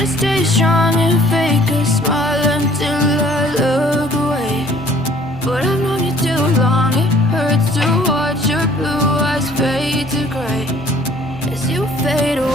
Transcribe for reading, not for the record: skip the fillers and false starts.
to stay strong and fake a smile until I look away. But I've known you too long, it hurts to watch your blue eyes fade to gray as you fade away.